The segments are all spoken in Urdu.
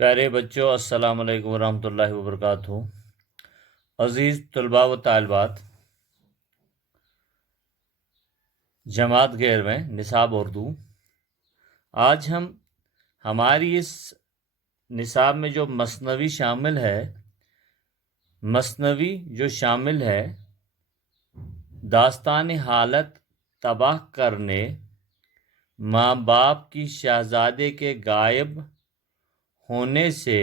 پیارے بچوں، السلام علیکم ورحمۃ اللہ وبرکاتہ۔ عزیز طلباء و طالبات، جماعت غیر میں نصاب اردو، آج ہم ہماری اس نصاب میں جو مثنوی شامل ہے داستان حالت تباہ کرنے، ماں باپ کی شہزادے کے غائب ہونے سے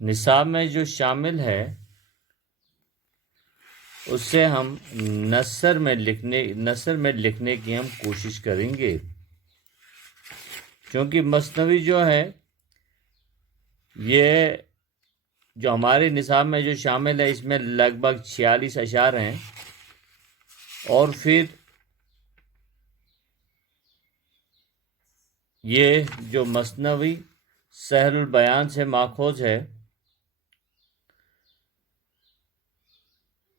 نصاب میں جو شامل ہے اس سے ہم نثر میں لکھنے کی ہم کوشش کریں گے، کیونکہ مثنوی جو ہے یہ جو ہمارے نصاب میں جو شامل ہے اس میں لگ بھگ 46 اشعار ہیں، اور پھر یہ جو مثنوی سحر البیان سے ماخوذ ہے،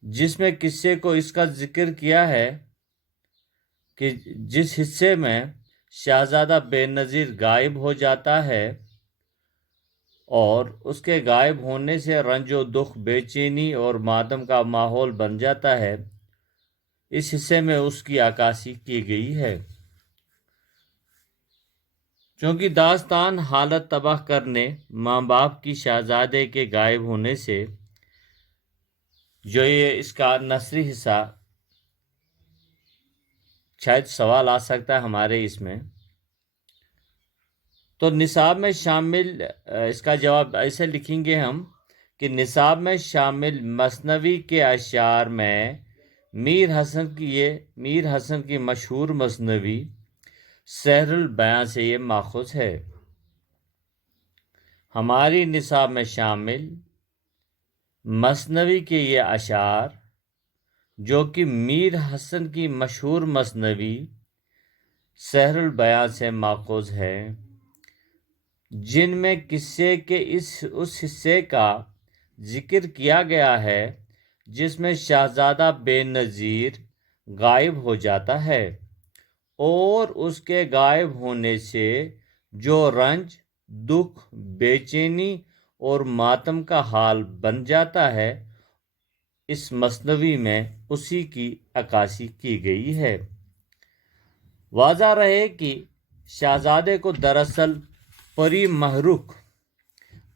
جس میں قصے کو اس کا ذکر کیا ہے کہ جس حصے میں شہزادہ بے نظیر غائب ہو جاتا ہے اور اس کے غائب ہونے سے رنج و دکھ، بے چینی اور ماتم کا ماحول بن جاتا ہے، اس حصے میں اس کی عکاسی کی گئی ہے۔ چونکہ داستان حالت تباہ کرنے، ماں باپ کی شہزادے کے غائب ہونے سے، جو یہ اس کا نثری حصہ شاید سوال آ سکتا ہے ہمارے اس میں، تو نصاب میں شامل اس کا جواب ایسے لکھیں گے ہم کہ نصاب میں شامل مثنوی کے اشعار میں میر حسن کی مشہور مثنوی سحر البیان سے یہ ماخوذ ہے۔ ہماری نصاب میں شامل مثنوی کے یہ اشعار جو کہ میر حسن کی مشہور مثنوی سحر البیان سے ماخوذ ہے، جن میں قصے کے اس حصے کا ذکر کیا گیا ہے جس میں شہزادہ بے نظیر غائب ہو جاتا ہے اور اس کے غائب ہونے سے جو رنج، دکھ، بے چینی اور ماتم کا حال بن جاتا ہے، اس مثنوی میں اسی کی عکاسی کی گئی ہے۔ واضح رہے کہ شہزادے کو دراصل پری محروق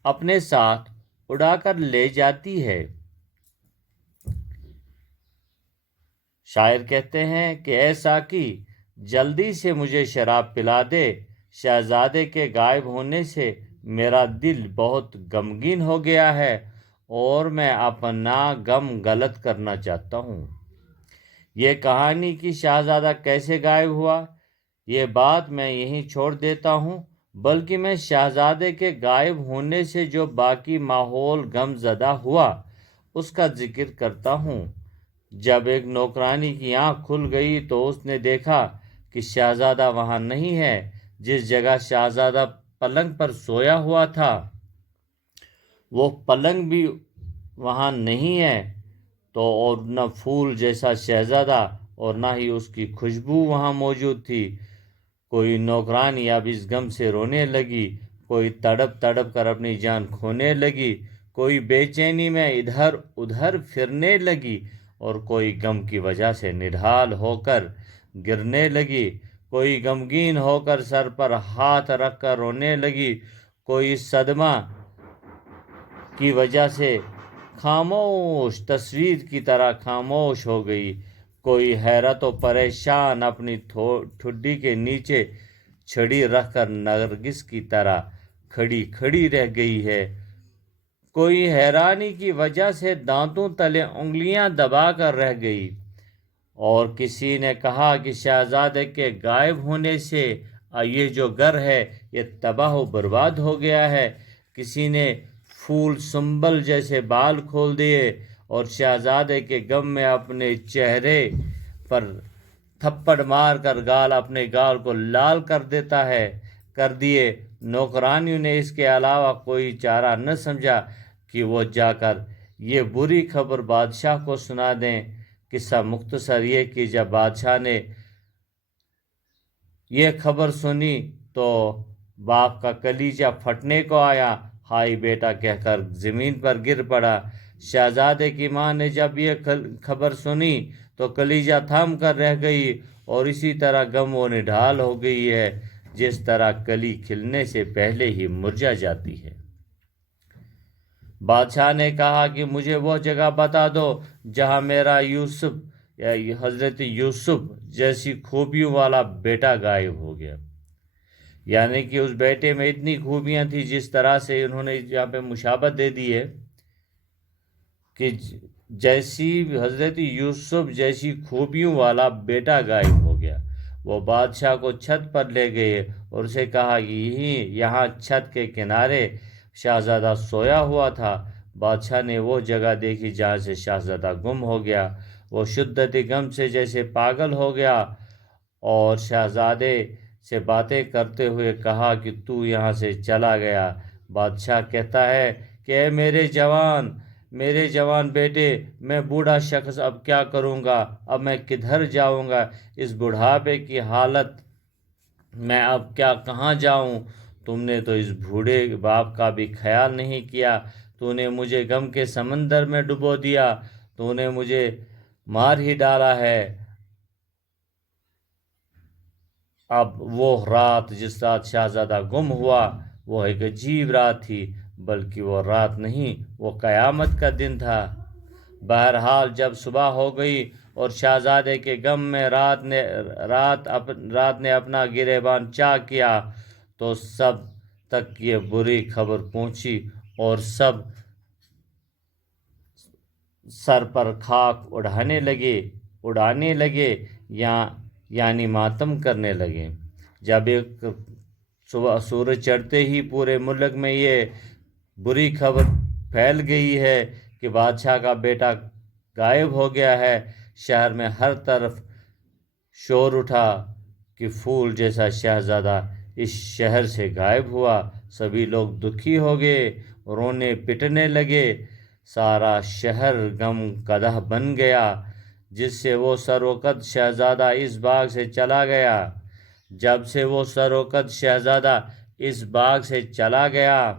اپنے ساتھ اڑا کر لے جاتی ہے۔ شاعر کہتے ہیں کہ اے ساقی جلدی سے مجھے شراب پلا دے، شہزادے کے غائب ہونے سے میرا دل بہت غمگین ہو گیا ہے اور میں اپنا غم غلط کرنا چاہتا ہوں۔ یہ کہانی کہ شہزادہ کیسے غائب ہوا، یہ بات میں یہیں چھوڑ دیتا ہوں، بلکہ میں شہزادے کے غائب ہونے سے جو باقی ماحول غم زدہ ہوا اس کا ذکر کرتا ہوں۔ جب ایک نوکرانی کی آنکھ کھل گئی تو اس نے دیکھا کہ شہزادہ وہاں نہیں ہے۔ جس جگہ شہزادہ پلنگ پر سویا ہوا تھا وہ پلنگ بھی وہاں نہیں ہے، تو اور نہ پھول جیسا شہزادہ اور نہ ہی اس کی خوشبو وہاں موجود تھی۔ کوئی نوکرانی اب اس غم سے رونے لگی، کوئی تڑپ تڑپ کر اپنی جان کھونے لگی، کوئی بے چینی میں ادھر ادھر پھرنے لگی اور کوئی غم کی وجہ سے نڈھال ہو کر گرنے لگی، کوئی غمگین ہو کر سر پر ہاتھ رکھ کر رونے لگی، کوئی صدمہ کی وجہ سے خاموش تصویر کی طرح خاموش ہو گئی، کوئی حیرت و پریشان اپنی ٹھڈی کے نیچے چھڑی رکھ کر نرگس کی طرح کھڑی کھڑی رہ گئی ہے، کوئی حیرانی کی وجہ سے دانتوں تلے انگلیاں دبا کر رہ گئی، اور کسی نے کہا کہ شہزادے کے غائب ہونے سے یہ جو گھر ہے یہ تباہ و برباد ہو گیا ہے۔ کسی نے پھول سنبل جیسے بال کھول دیے اور شہزادے کے غم میں اپنے چہرے پر تھپڑ مار کر اپنے گال کو لال کر دیے۔ نوکرانیوں نے اس کے علاوہ کوئی چارہ نہ سمجھا کہ وہ جا کر یہ بری خبر بادشاہ کو سنا دیں۔ قصہ مختصر یہ کہ جب بادشاہ نے یہ خبر سنی تو باپ کا کلیجہ پھٹنے کو آیا، ہائی بیٹا کہہ کر زمین پر گر پڑا۔ شہزادے کی ماں نے جب یہ خبر سنی تو کلیجہ تھام کر رہ گئی اور اسی طرح غم و نڈھال ہو گئی ہے جس طرح کلی کھلنے سے پہلے ہی مرجھا جاتی ہے۔ بادشاہ نے کہا کہ مجھے وہ جگہ بتا دو جہاں میرا یوسف یا حضرت یوسف جیسی خوبیوں والا بیٹا غائب ہو گیا۔ یعنی کہ اس بیٹے میں اتنی خوبیاں تھیں، جس طرح سے انہوں نے یہاں پہ مشابہت دے دی ہے کہ جیسی حضرت یوسف جیسی خوبیوں والا بیٹا غائب ہو گیا۔ وہ بادشاہ کو چھت پر لے گئے اور اسے کہا کہ یہاں چھت کے کنارے شہزادہ سویا ہوا تھا۔ بادشاہ نے وہ جگہ دیکھی جہاں سے شہزادہ گم ہو گیا۔ وہ شدت غم سے جیسے پاگل ہو گیا اور شہزادے سے باتیں کرتے ہوئے کہا کہ تو یہاں سے چلا گیا۔ بادشاہ کہتا ہے کہ اے میرے جوان بیٹے، میں بوڑھا شخص اب کیا کروں گا؟ اب میں کدھر جاؤں گا؟ اس بڑھاپے کی حالت میں اب کہاں جاؤں؟ تم نے تو اس بوڑھے باپ کا بھی خیال نہیں کیا۔ تو نے مجھے غم کے سمندر میں ڈبو دیا، تو نے مجھے مار ہی ڈالا ہے۔ اب وہ رات جس رات شہزادہ گم ہوا وہ ایک عجیب رات تھی، بلکہ وہ رات نہیں، وہ قیامت کا دن تھا۔ بہرحال جب صبح ہو گئی اور شہزادے کے غم میں رات نے اپنا گریبان چاک کیا تو سب تک یہ بری خبر پہنچی اور سب سر پر خاک اڑانے لگے یعنی ماتم کرنے لگے۔ جب ایک صبح سورج چڑھتے ہی پورے ملک میں یہ بری خبر پھیل گئی ہے کہ بادشاہ کا بیٹا غائب ہو گیا ہے، شہر میں ہر طرف شور اٹھا کہ پھول جیسا شہزادہ اس شہر سے غائب ہوا۔ سبھی لوگ دکھی ہو گئے، رونے پٹنے لگے۔ سارا شہر غم قدح بن گیا۔ جس سے وہ سروقت شہزادہ اس باغ سے چلا گیا جب سے وہ سروقت شہزادہ اس باغ سے چلا گیا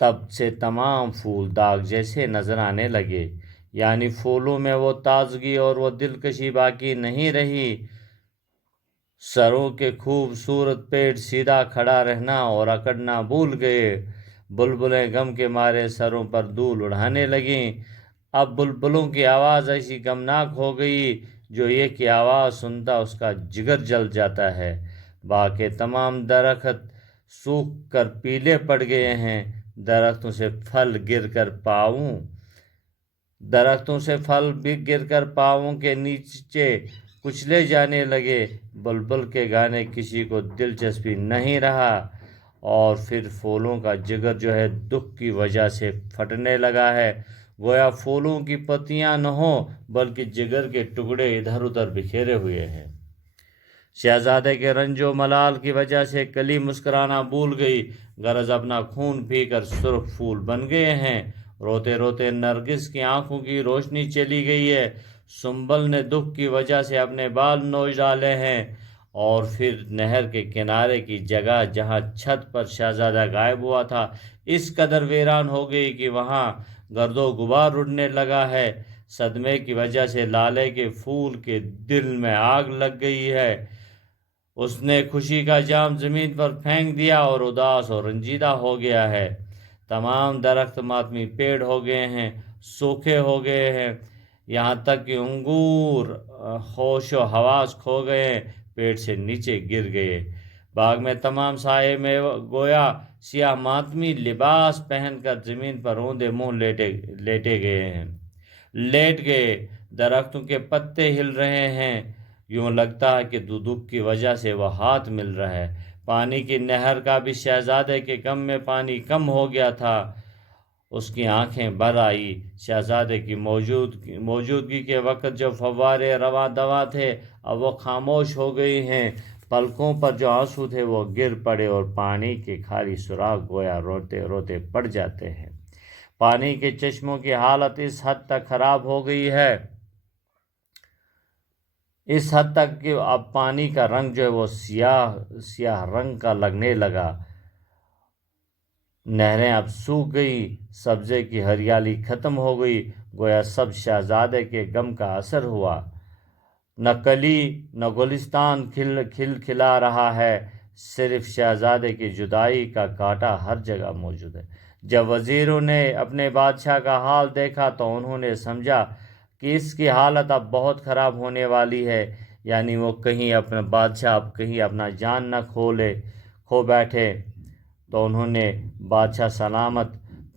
تب سے تمام پھول داغ جیسے نظر آنے لگے، یعنی پھولوں میں وہ تازگی اور وہ دلکشی باقی نہیں رہی۔ سروں کے خوبصورت پیڑ سیدھا کھڑا رہنا اور اکڑنا بھول گئے۔ بلبلیں غم کے مارے سروں پر دھول اڑانے لگیں۔ اب بلبلوں کی آواز ایسی غمناک ہو گئی جو ایک کی آواز سنتا اس کا جگر جل جاتا ہے۔ باغ کے تمام درخت سوکھ کر پیلے پڑ گئے ہیں، درختوں سے پھل گر کر پاؤں کے نیچے کچلے جانے لگے۔ بلبل کے گانے کسی کو دلچسپی نہیں رہا اور پھر پھولوں کا جگر جو ہے دکھ کی وجہ سے پھٹنے لگا ہے، گویا پھولوں کی پتیاں نہ ہوں بلکہ جگر کے ٹکڑے ادھر ادھر بکھیرے ہوئے ہیں۔ شہزادے کے رنج و ملال کی وجہ سے کلی مسکرانا بھول گئی، غرض اپنا خون پی کر سرخ پھول بن گئے ہیں۔ روتے روتے نرگس کی آنکھوں کی روشنی چلی گئی ہے۔ سنبل نے دکھ کی وجہ سے اپنے بال نوچ ڈالے ہیں اور پھر نہر کے کنارے کی جگہ جہاں چھت پر شہزادہ غائب ہوا تھا اس قدر ویران ہو گئی کہ وہاں گرد و غبار اڑنے لگا ہے۔ صدمے کی وجہ سے لالے کے پھول کے دل میں آگ لگ گئی ہے۔ اس نے خوشی کا جام زمین پر پھینک دیا اور اداس اور رنجیدہ ہو گیا ہے۔ تمام درخت ماتمی پیڑ ہو گئے ہیں، سوکھے ہو گئے ہیں، یہاں تک کہ انگور ہوش و حواس کھو گئے، پیڑ سے نیچے گر گئے۔ باغ میں تمام سائے میں گویا سیاہ ماتمی لباس پہن کر زمین پر اوندے منہ لیٹ گئے۔ درختوں کے پتے ہل رہے ہیں، یوں لگتا ہے کہ دکھ کی وجہ سے وہ ہاتھ مل رہا ہے۔ پانی کی نہر کا بھی شہزادے کے غم میں پانی کم ہو گیا تھا۔ اس کی آنکھیں بھر آئی۔ شہزادے کی موجودگی کے وقت جو فوارے رواں دواں تھے اب وہ خاموش ہو گئی ہیں۔ پلکوں پر جو آنسو تھے وہ گر پڑے اور پانی کے خالی سراغ گویا روتے روتے پڑ جاتے ہیں۔ پانی کے چشموں کی حالت اس حد تک خراب ہو گئی ہے اس حد تک کہ اب پانی کا رنگ جو ہے وہ سیاہ رنگ کا لگنے لگا۔ نہریں اب سوکھ گئی، سبزے کی ہریالی ختم ہو گئی، گویا سب شہزادے کے غم کا اثر ہوا۔ نہ کلی نہ گلستان کھلا رہا ہے، صرف شہزادے کی جدائی کا کانٹا ہر جگہ موجود ہے۔ جب وزیروں نے اپنے بادشاہ کا حال دیکھا تو انہوں نے سمجھا کہ اس کی حالت اب بہت خراب ہونے والی ہے، یعنی وہ کہیں اپنا بادشاہ اب کہیں اپنا جان نہ کھو بیٹھے۔ تو انہوں نے بادشاہ سلامت،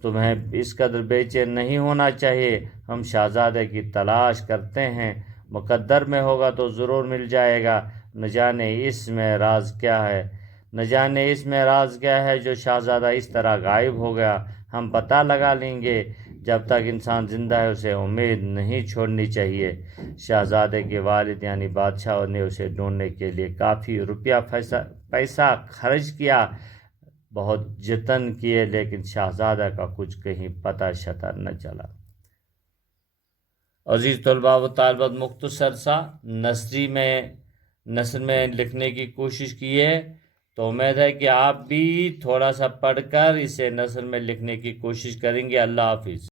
تمہیں اس قدر بے چین نہیں ہونا چاہیے، ہم شہزادے کی تلاش کرتے ہیں، مقدر میں ہوگا تو ضرور مل جائے گا۔ نہ جانے اس میں راز کیا ہے جو شہزادہ اس طرح غائب ہو گیا۔ ہم پتہ لگا لیں گے، جب تک انسان زندہ ہے اسے امید نہیں چھوڑنی چاہیے۔ شہزادے کے والد یعنی بادشاہ نے اسے ڈھونڈنے کے لیے کافی روپیہ پیسہ خرچ کیا، بہت جتن کیے، لیکن شہزادہ کا کچھ کہیں پتہ شتہ نہ چلا۔ عزیز طلباء و طالبات، مختصر سا نثر میں لکھنے کی کوشش کی ہے، تو امید ہے کہ آپ بھی تھوڑا سا پڑھ کر اسے نثر میں لکھنے کی کوشش کریں گے۔ اللہ حافظ۔